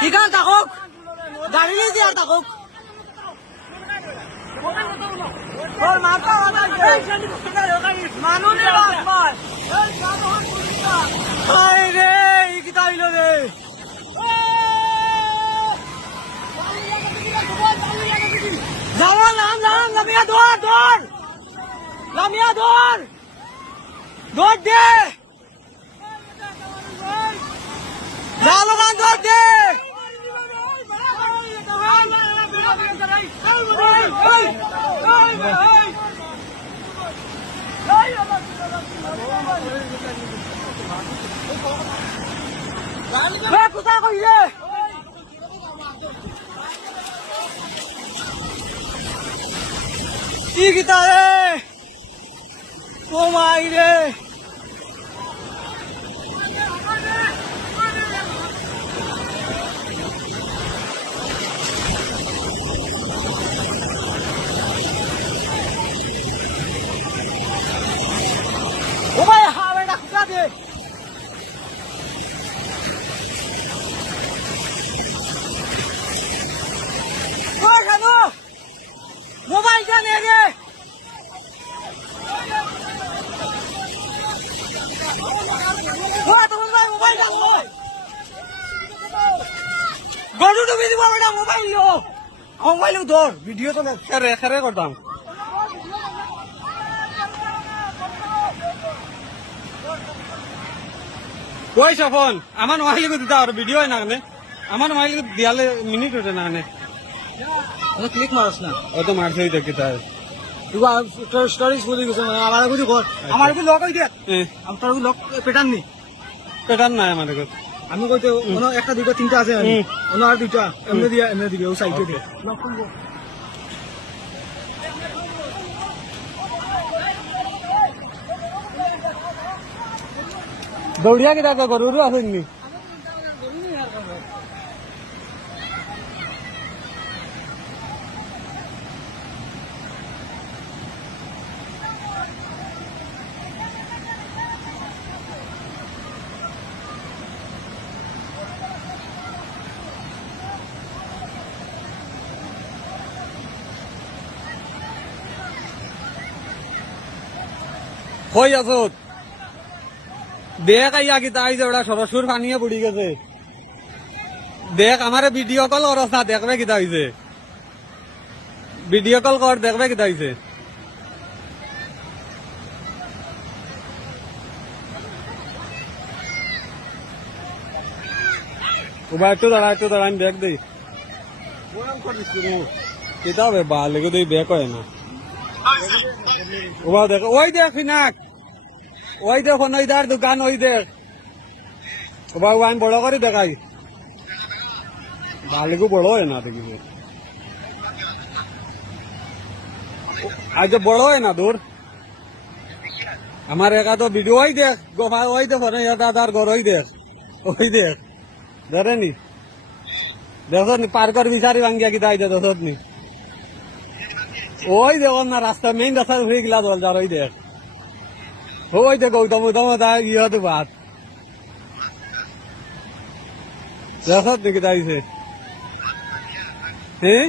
ঠিকান থাকুক গাড়ি দিয়া থাকুক তোর মাথা মানুষের আরে রে ই কিতা হইল রে যাওয়া নাম নাম লামিয়া দৌড় দৌড় লামিয়া দৌড় দৌড় দে। লোকান দৌড় দে। বে কইলে? কি গীতা রে? ও মাই রে ও ভাই হা বেটা মোবাইল লো মোবাইল ধর ভিডিও তো খেরে খেরে করতাম ওই সফন আমার মোবাইল দিতে আর ভিডিও হয় না দিয়ালে মিনিট ওঠে না ক্লিক মারস না। ও তো মারছে ওই দেখি তাই? তোর স্টোরিজ বলে গেছে আমার কিছু কর আমার কি লক হই দে আমার তোর লক পেটান নি পেটান নাই আমার কাছে আমি কইতে অন্য একটা দুটো তিনটা আছে অন্য আর দুইটা এমনি দিয়া এমনি দিবে ও সাইডে দিয়ে দৌড়িয়া কি দেখো গরুরও আসেননি? কই আছো। দেখ আইয়া কি তাই যে ওটা সরসুর পানিয়ে পড়ি গেছে। দেখ আমারে ভিডিও কল করস না, দেখবে কিতা হইছে ভিডিও কল কর দেখবে কিতা হইছে ওবা, একটু দাঁড়া একটু দাঁড়া, আমি ব্যাগ দিই। কিতা হবে বা লেগে তুই ব্যাগ হয় না। ওবা দেখ, ওই দেখ ফিনাক। ওই দেখ দোকান, ওই দেখ। ওবা আমি বড় করে দেখাই। বালিগু বড় হয় না দেখিব আজ বড় হয় না দূর। আমার একা তো ভিডিও, ওই দেখ, গোফা, ওই দেখ দাদার ঘর, ওই দেখ ওই দেখ। ধরে নি দেখো নি পার কর বিচারি ভাঙ্গিয়া কি তাই দেখো নি ওই দে না রাস্তা মেইন রাস্তা হয়ে গেলা দল যার ওই দেখ ওই দে গৌতম গৌতম দা ইয়ে তো বাদ দেখো দিকে দাঁড়িয়েছে হ্যাঁ?